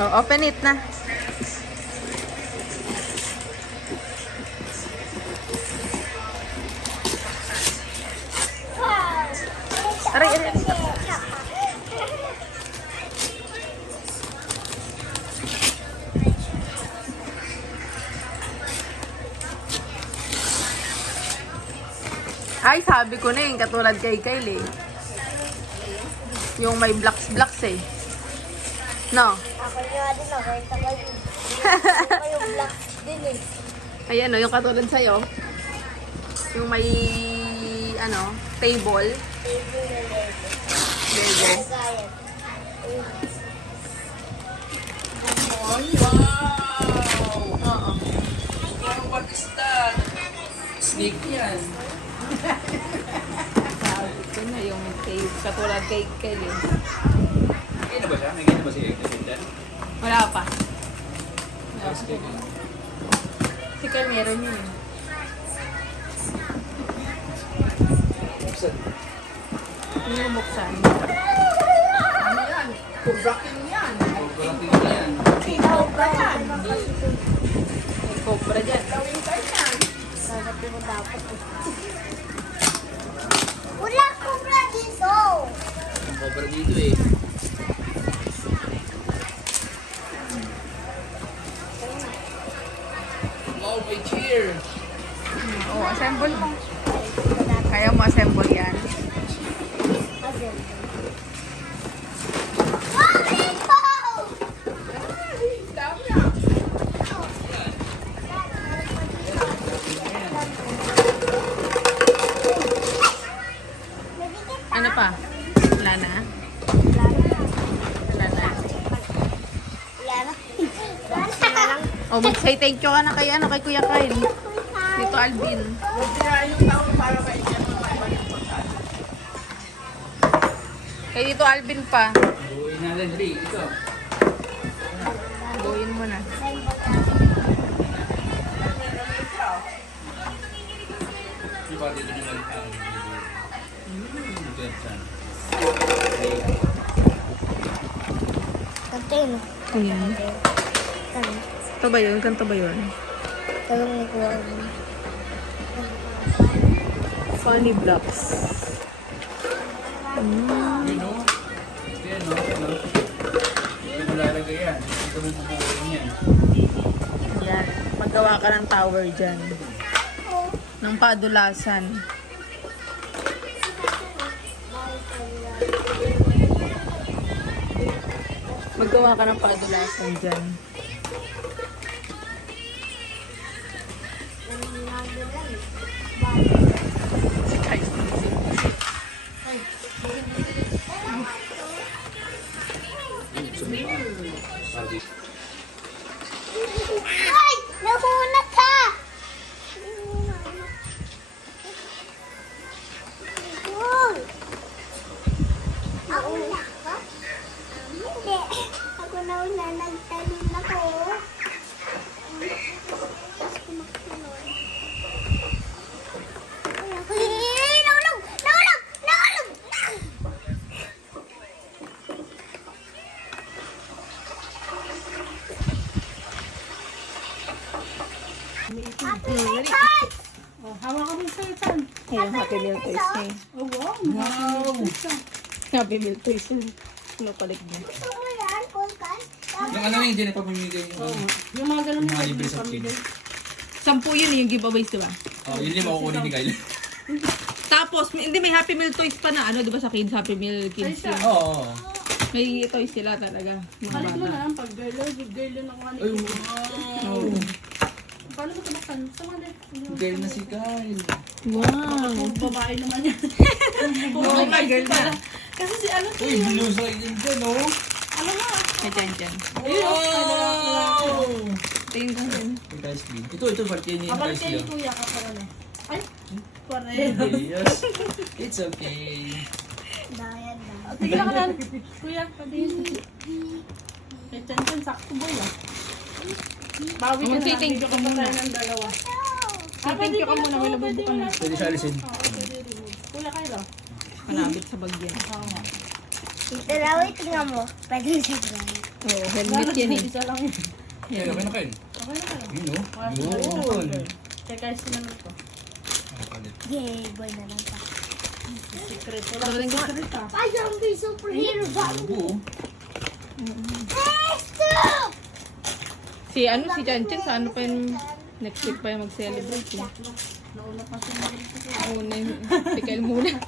Oh, open it na. Aray, aray. Ay, sabi ko na yung katulad kay Kyle eh. Yung may blocks eh. No? Ako nga din ako. Ito kayo. Ako yung black din eh. Ayan o, yung katulad sa'yo. Yung may, ano, table. Table na leg. Bebe. Kaya. Ay, wow! Oo. Wow, what is that? Snake yan. Sabi ko na yung table. Katulad kay Kyle eh. May na ba siya? May gina ba si Eden? Wala pa. Yes, Eden. Si Kyle meron yun eh. Buksan. Hindi mo buksan. Ano yan? Cobra King yan. Cobra King yan. Cobra yan. May cobra dyan. Sarap mo dapat eh. Wala cobra dito. Ang cobra dito eh. Wow, may cheer. Oo, assemble mo. Kaya mo assemble yan. Azul. Wow, rainbow! Ano pa? Wala na? Wala na. Wala na. Wala na. O, mag-say thank you ka na kay, ano, kay Kuya Kyle. Dito Alvin. Kay dito Alvin pa. Buuin natin, Lee. Ito. Buuin mo na. Di ba dito ni Malita? Kantin. Ayan. Kantin. Ito ba yun? Ganito ba yun? Talong ni Kuya. Funny blocks. You know? Yan, no? Dito mo lalagay yan. Dito mo bubuuin yan. Yan. Magawa ka ng tower dyan. Ng padulasan. Magawa ka ng padulasan dyan. Si Kai. Ay! Nahunat ka! Uy! Ako na ka? Hindi. Ako na una nagtalon ako. Nahulog! Nahulog! Nahulog! Oh, hawa ka mo sa itan. Ayun, Happy Meal Toys niya. Oh, wow. Wow! Happy Meal Toys niya. Ano palit niya? Gusto mo yan, Kulkan? Yung ano yung dyan ipapamigay yung Oo. Yung mga ganun Mga na libre yung sa pamilya. 10 yun yung giveaways, di ba? Oh, yun yung makukunin ni Kyle. Tapos, hindi may Happy Meal Toys pa na ano, di ba sa kids, Happy Meal Ay, Kids siya. yun. Oo. May toys sila talaga. Mga Halit mo bata. na, pag girl ako ano. Ay, wow! Oo. Paano ko tumaktan? Sa mga Girl na si Kyle. Wow. babae naman yan. Oo, ka girl na. Kasi si ano Uy, blue sa yun dyan, oh! ano nga. May dyan. Wow! Tingin ko yun. Yung Kyle's clean. Ito, partiyan niya yung Kabalik Kyle's kayo ni clean. kuya ka pala na. Ay, pare. Yes. It's okay. Dayan na. Tignan ka lang. Kuya, pwede yun. Kay Chen, sakto boy ah. Bawi ka na Mag-say lang. thank you Video ka ka muna. tayo ng dalawa. Say thank you ka muna, may nabubukan na. Pwede siya alisin. Oo, pwede rin. Kuya kayo. Malapit sa bagyan. Oo. Dalawa, tingnan mo. Pwede siya dyan. Oo, helmet yan eh. Isa lang yun. Okay, okay na kayo. Okay na kayo. Yun o. Wala Yun. Yun. Kaya guys, sinanong ko. Ang palit. Yay, boy na lang pa. Secret. Wala Galing akong ko. secret ah. I don't be superhero, but Oo. stop! Si Chanchan, sa ano pa yung next week pa yung mag-celebrate eh. Nauna pa siya. Una, si Kyle muna.